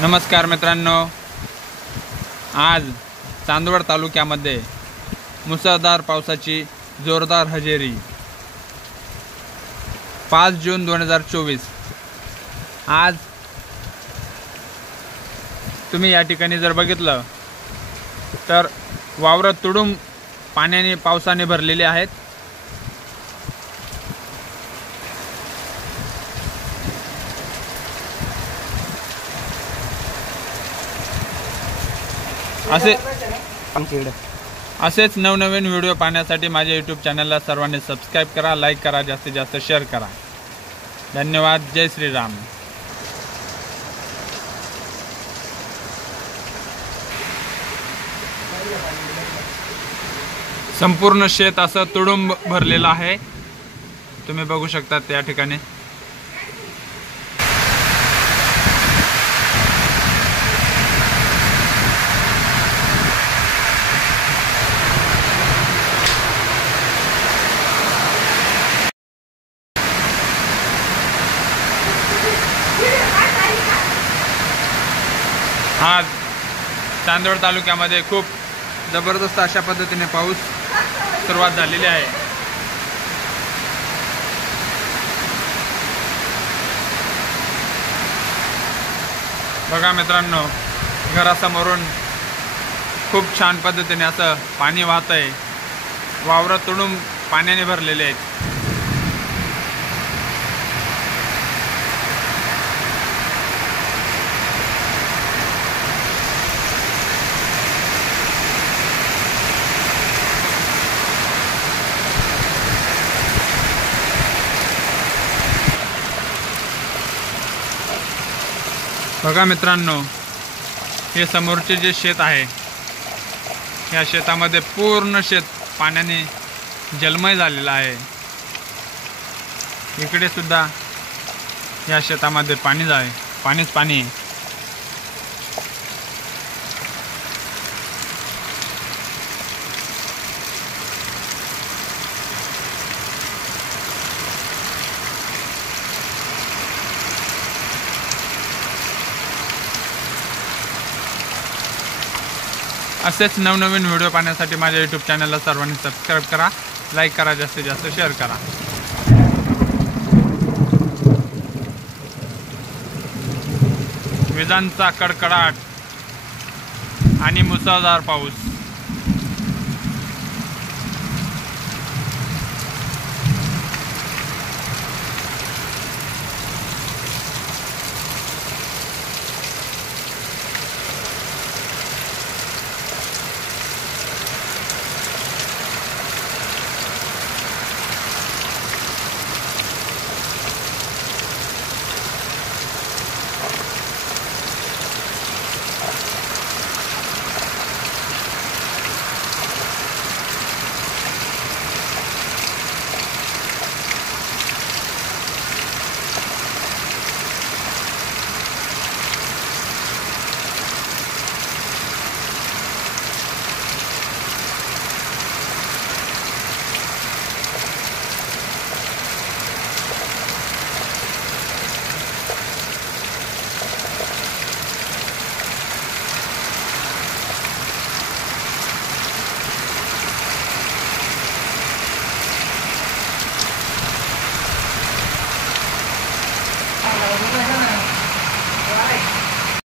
नमस्कार मित्रांनो, आज चांदवड तालुक्यामध्ये मुसळधार पावसाची जोरदार हजेरी। 5 जून 2024 आज तुम्ही या ठिकाणी जर बघितलं तर वावर तुडुंब पाण्याने पावसाने भरलेले आहेत। असेच नवनवीन व्हिडिओ पाहण्यासाठी माझ्या यूट्यूब चॅनलला सर्वांनी सबस्क्राइब करा, लाईक करा, जास्तीत जास्त शेअर करा। धन्यवाद। जय श्रीराम। संपूर्ण शेत असं तुडुंब भरलेलं आहे, तुम्ही बघू शकता त्या ठिकाणी। आज चांदवड तालुक्यामध्ये खूप जबरदस्त अशा पद्धतीने पाऊस सुरुवात झालेली आहे। बघा मित्रांनो, घरासमोरून खूप छान पद्धतीने असं पाणी वाहत आहे। वावर तुडुंब पाण्याने भरलेले आहेत। बघा मित्रांनो, हे समोरचे जे शेत आहे, या शेतामध्ये पूर्ण शेत पाण्याने जलमय झालेलं आहे। इकडे सुद्धा या शेतामध्ये पाणीच आहे, पाणीच पाणी आहे। असेच नवनवीन व्हिडिओ पाहण्यासाठी माझ्या यूट्यूब चॅनलला सर्वांनी सबस्क्राइब करा, लाईक करा, जास्तीत जास्त शेअर करा। विजांचा कडकडाट आणि मुसळधार पाऊस।